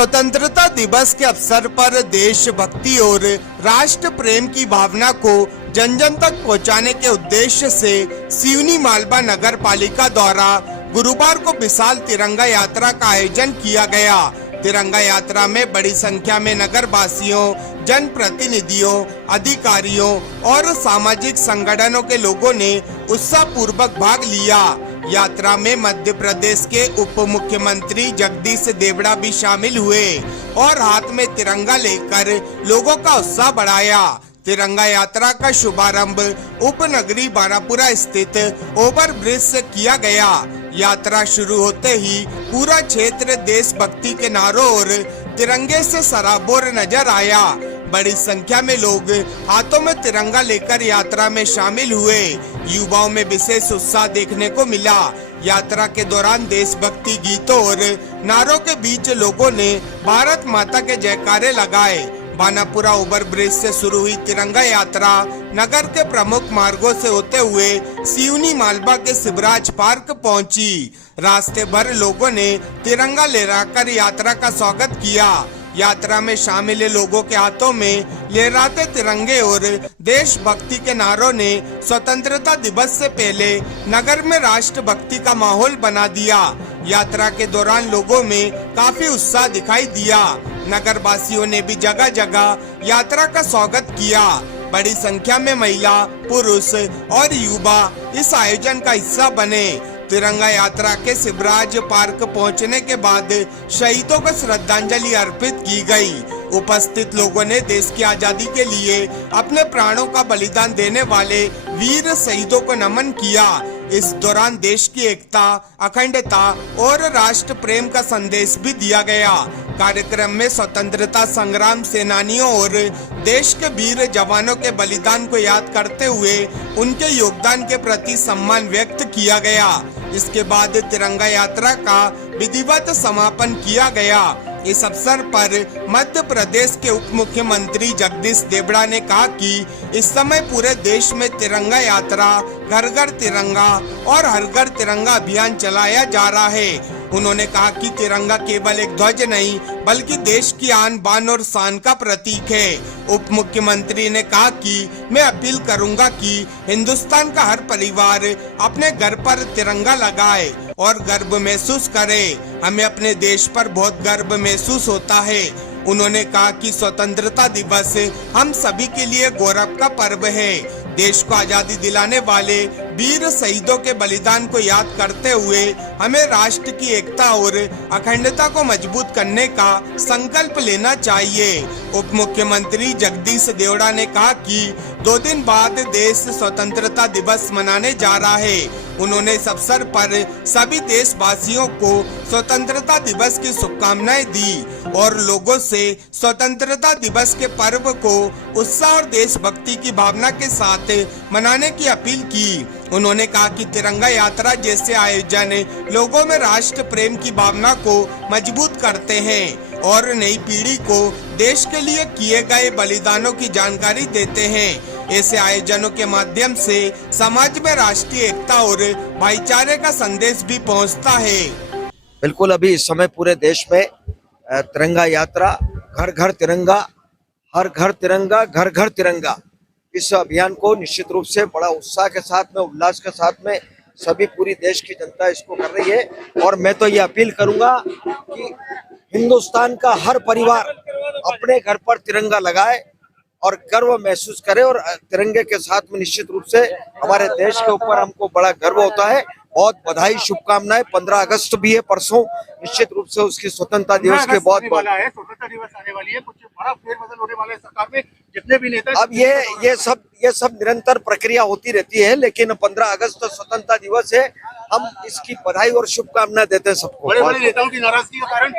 स्वतंत्रता दिवस के अवसर पर देशभक्ति और राष्ट्र प्रेम की भावना को जन जन तक पहुंचाने के उद्देश्य से सिवनी मालवा नगर पालिका द्वारा गुरुवार को विशाल तिरंगा यात्रा का आयोजन किया गया। तिरंगा यात्रा में बड़ी संख्या में नगर वासियों, जन प्रतिनिधियों, अधिकारियों और सामाजिक संगठनों के लोगों ने उत्साह पूर्वक भाग लिया। यात्रा में मध्य प्रदेश के उप मुख्यमंत्री जगदीश देवड़ा भी शामिल हुए और हाथ में तिरंगा लेकर लोगों का उत्साह बढ़ाया। तिरंगा यात्रा का शुभारंभ उपनगरी बारापुरा स्थित ओवर ब्रिज से किया गया। यात्रा शुरू होते ही पूरा क्षेत्र देशभक्ति के नारों और तिरंगे से सराबोर नजर आया। बड़ी संख्या में लोग हाथों में तिरंगा लेकर यात्रा में शामिल हुए। युवाओं में विशेष उत्साह देखने को मिला। यात्रा के दौरान देशभक्ति गीतों और नारों के बीच लोगों ने भारत माता के जयकारे लगाए। बानापुरा ओवर ब्रिज से शुरू हुई तिरंगा यात्रा नगर के प्रमुख मार्गों से होते हुए सिवनी मालवा के शिवराज पार्क पहुंची। रास्ते भर लोगों ने तिरंगा लहराकर यात्रा का स्वागत किया। यात्रा में शामिल लोगों के हाथों में लहराते तिरंगे और देशभक्ति के नारों ने स्वतंत्रता दिवस से पहले नगर में राष्ट्रभक्ति का माहौल बना दिया। यात्रा के दौरान लोगों में काफी उत्साह दिखाई दिया। नगर वासियों ने भी जगह जगह यात्रा का स्वागत किया। बड़ी संख्या में महिला, पुरुष और युवा इस आयोजन का हिस्सा बने। तिरंगा यात्रा के शिवराज पार्क पहुंचने के बाद शहीदों को श्रद्धांजलि अर्पित की गई। उपस्थित लोगों ने देश की आजादी के लिए अपने प्राणों का बलिदान देने वाले वीर शहीदों को नमन किया। इस दौरान देश की एकता, अखंडता और राष्ट्र प्रेम का संदेश भी दिया गया। कार्यक्रम में स्वतंत्रता संग्राम सेनानियों और देश के वीर जवानों के बलिदान को याद करते हुए उनके योगदान के प्रति सम्मान व्यक्त किया गया। इसके बाद तिरंगा यात्रा का विधिवत समापन किया गया। इस अवसर पर मध्य प्रदेश के उप मुख्यमंत्री जगदीश देवड़ा ने कहा कि इस समय पूरे देश में तिरंगा यात्रा, घर घर तिरंगा और हर घर तिरंगा अभियान चलाया जा रहा है। उन्होंने कहा कि तिरंगा केवल एक ध्वज नहीं बल्कि देश की आन बान और शान का प्रतीक है। उप मुख्यमंत्री ने कहा कि मैं अपील करूंगा कि हिंदुस्तान का हर परिवार अपने घर पर तिरंगा लगाए और गर्व महसूस करे। हमें अपने देश पर बहुत गर्व महसूस होता है। उन्होंने कहा कि स्वतंत्रता दिवस हम सभी के लिए गौरव का पर्व है। देश को आजादी दिलाने वाले वीर शहीदों के बलिदान को याद करते हुए हमें राष्ट्र की एकता और अखंडता को मजबूत करने का संकल्प लेना चाहिए। उप मुख्यमंत्री जगदीश देवड़ा ने कहा कि 2 दिन बाद देश स्वतंत्रता दिवस मनाने जा रहा है। उन्होंने इस अवसर पर सभी देशवासियों को स्वतंत्रता दिवस की शुभकामनाएं दी और लोगों से स्वतंत्रता दिवस के पर्व को उत्साह और देशभक्ति की भावना के साथ मनाने की अपील की। उन्होंने कहा कि तिरंगा यात्रा जैसे आयोजन लोगों में राष्ट्र प्रेम की भावना को मजबूत करते हैं और नई पीढ़ी को देश के लिए किए गए बलिदानों की जानकारी देते हैं। ऐसे आयोजनों के माध्यम से समाज में राष्ट्रीय एकता और भाईचारे का संदेश भी पहुंचता है। बिल्कुल, अभी इस समय पूरे देश में तिरंगा यात्रा, घर घर तिरंगा, हर घर तिरंगा, घर घर तिरंगा, इस अभियान को निश्चित रूप से बड़ा उत्साह के साथ में, उल्लास के साथ में सभी पूरी देश की जनता इसको कर रही है। और मैं तो ये अपील करूंगा कि हिंदुस्तान का हर परिवार अपने घर पर तिरंगा लगाए और गर्व महसूस करे। और तिरंगे के साथ में निश्चित रूप से हमारे देश के ऊपर हमको बड़ा गर्व होता है। बहुत बधाई, शुभकामनाएं। 15 अगस्त भी है परसों, निश्चित रूप से उसकी स्वतंत्रता दिवस के बहुत स्वतंत्रता दिवस आने वाली है, कुछ बड़ा फेरबदल होने वाला है सरकार में, जितने भी नेता। अब ये सब निरंतर प्रक्रिया होती रहती है, लेकिन 15 अगस्त स्वतंत्रता दिवस है। हम इसकी बधाई और शुभकामनाएं देते हैं सबको। बड़े बड़े नेताओं की नाराजगी के कारण